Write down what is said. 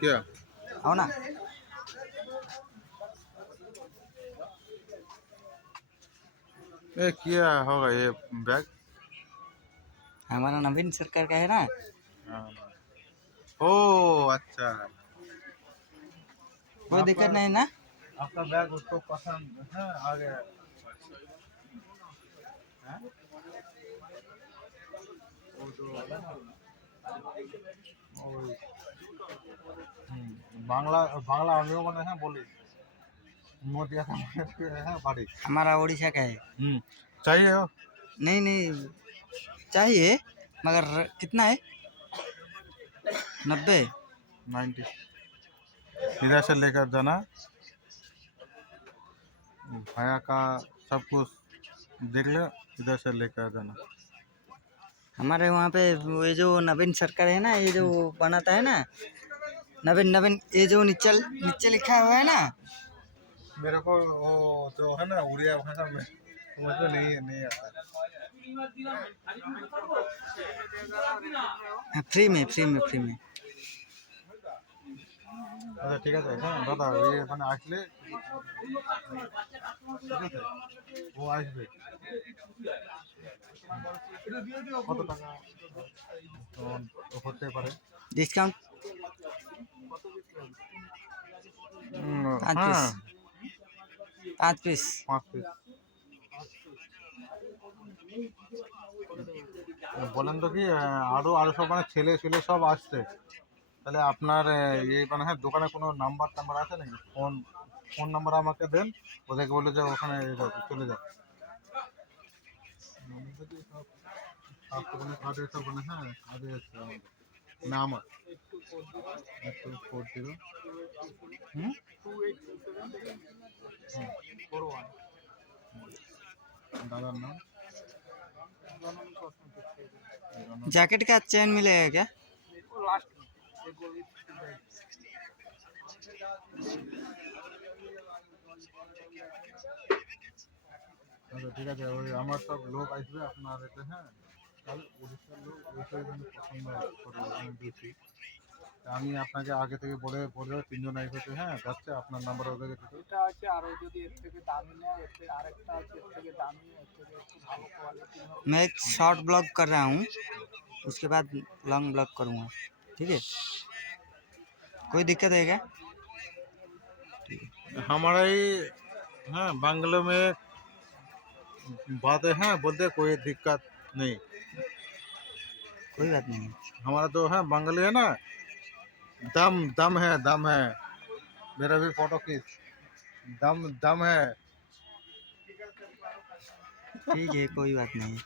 क्या आओ ना। क्या होगा ये बैग? हमारा नवीन सरकार का है ना। हाँ। ओ अच्छा, कोई दिक्कत नहीं ना। आपका बैग उसको पसंद है, आ गया है? वो जो है ना, ওই বাংলা বাংলা আমিও মনে হয় বলি মতিয়া হ্যাঁ বাড়ি। हमारा उड़ीसा का है। चाहिए हो? नहीं नहीं चाहिए, मगर कितना है? 90। 90 इधर से लेकर जाना, भाया का सब कुछ देख ले, इधर से लेकर जाना। हमारे वहाँ पे ये जो नवीन सरकार है ना, ये जो बनाता है ना, नवीन नवीन, ये जो नीचे नीचे लिखा हुआ है ना। मेरे को वो जो है ना उड़िया भाषा में समझ में नहीं आता। फ्री में फ्री में फ्री में। আচ্ছা ঠিক আছে, হ্যাঁ দাদা ওই মানে আসলে ঠিক আছে, ও আসবে কত টাকা তো হতে পারে? डिस्काउंट पाँच पीस, হ্যাঁ 5 पीस। 5 পিস বলেন তো কি আরো আরো সব মানে ছেলে ছেলে সব আসছে, তাহলে আপনার এই মানে হ্যাঁ দোকানে কোনো নাম্বার টাম্বার আছে নাকি? ফোন ফোন নাম্বার আমাকে দেন, ওদেরকে বলে যে ওখানে চলে যাও। স্বাস্থ্যবানের কার্ডে সব মানে হ্যাঁ কাজে এসছে আমাদের, না আমার 8240 দাদার নাম जैकेट का चेन मिलेगा क्या? আচ্ছা ঠিক আছে, ওই আমার সব লোক আসবে আপনার এতে, হ্যাঁ তাহলে উড়িষ্যার লোক ওইটাই মানে পছন্দ করে আমি বেশি। তা আমি আপনাকে আগে থেকে বলে বলে তিনজন আসবে, হ্যাঁ যাচ্ছে, আপনার নাম্বার ওদেরকে দিতে। এটা আছে, আর যদি এর থেকে দামি নেয়, এর থেকে আরেকটা আছে এর থেকে দামি, এর থেকে একটু ভালো কোয়ালিটির হবে। मैं एक शॉर्ट ब्लॉग कर रहा हूँ, उसके बाद लॉन्ग ब्लॉग करूँगा, ठीक है? कोई दिक्कत है क्या? हमारा ही हाँ बांग्ला में बातें हैं, बोलते कोई दिक्कत नहीं। कोई बात नहीं। हमारा तो है बंगाली है ना, दम दम है, दम है। मेरा भी फोटो खींच, दम दम है। ठीक है, कोई बात नहीं।